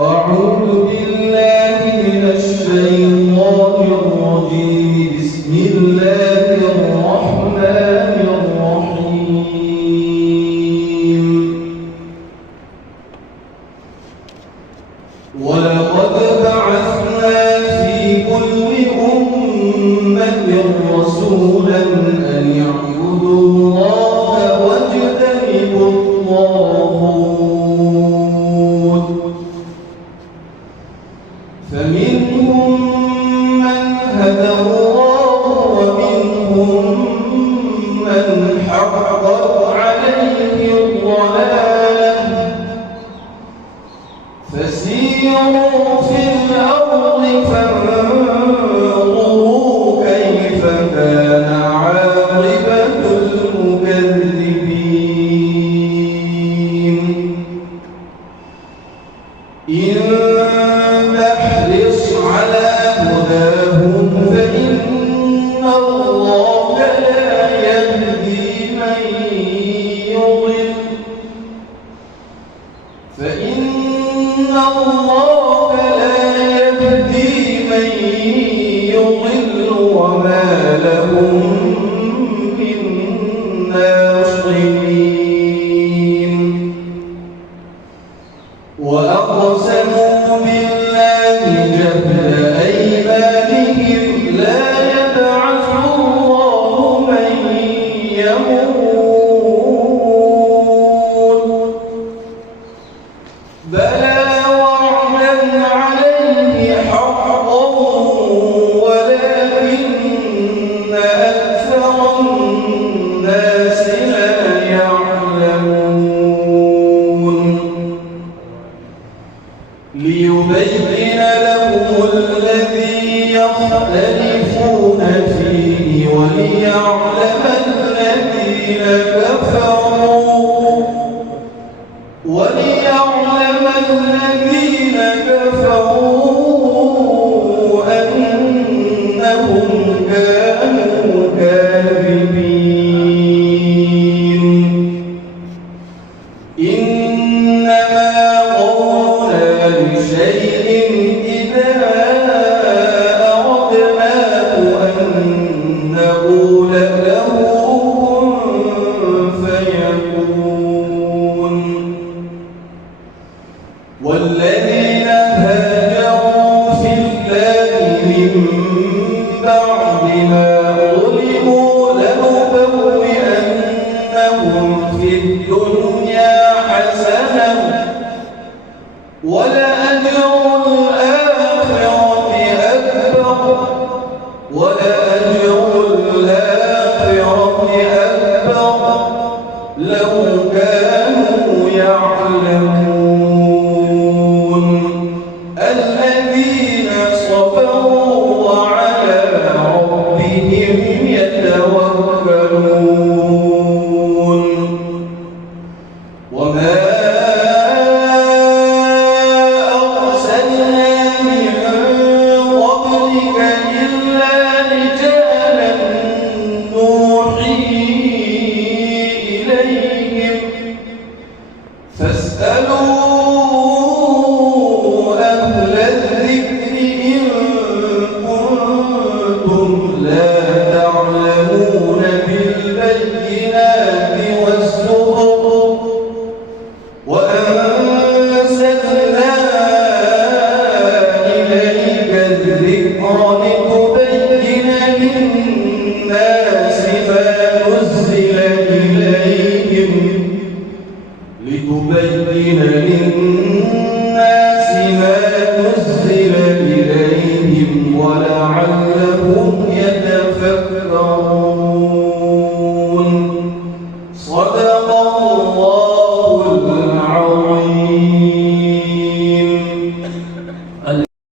أعوذ بالله من الشيطان الرجيم. بسم الله الرحمن الرحيم. ولقد بعثنا في كل أمة رسولا أن يعبدوا الله واجتنبوا الطاغوت، فمنهم من هدى الله ومنهم من حقت عليه الضلالة، فسيروا في الأرض فانظروا كيف كان عاقبة المكذبين. إن تحرص على هداهم فإن الله لا يهدي من يضل، فإن الله لا يهدي من يضل وما لهم من ناصرين. وأقسموا بالله جهد أيمانهم لا يبعث الله من يموت، بلى وعدا عليه حقا ولكن أكثر الناس لا يعلمون. ليبين لهم الذي يختلفون فيه وليعلم الذين كفروا أنهم كانوا كاذبين. إنما قولنا لشيء إذا أردناه أن نقول له كن فيكون. والذين هاجروا في الله من بعد ما ظلموا لنبوئنهم في الدنيا حسنة ولأجر الآخرة أكبر لو كانوا يعلمون. الذين صبروا وعلى ربهم يتوكلون. وما أرسلنا من قبلك إلا رجالا نوحي إليهم فاسألوا أهل الذكر إن كنتم لا تعلمون بالبينات والزبر وأنزلنا إليك الذكر لتبين للناس ما نزل إليهم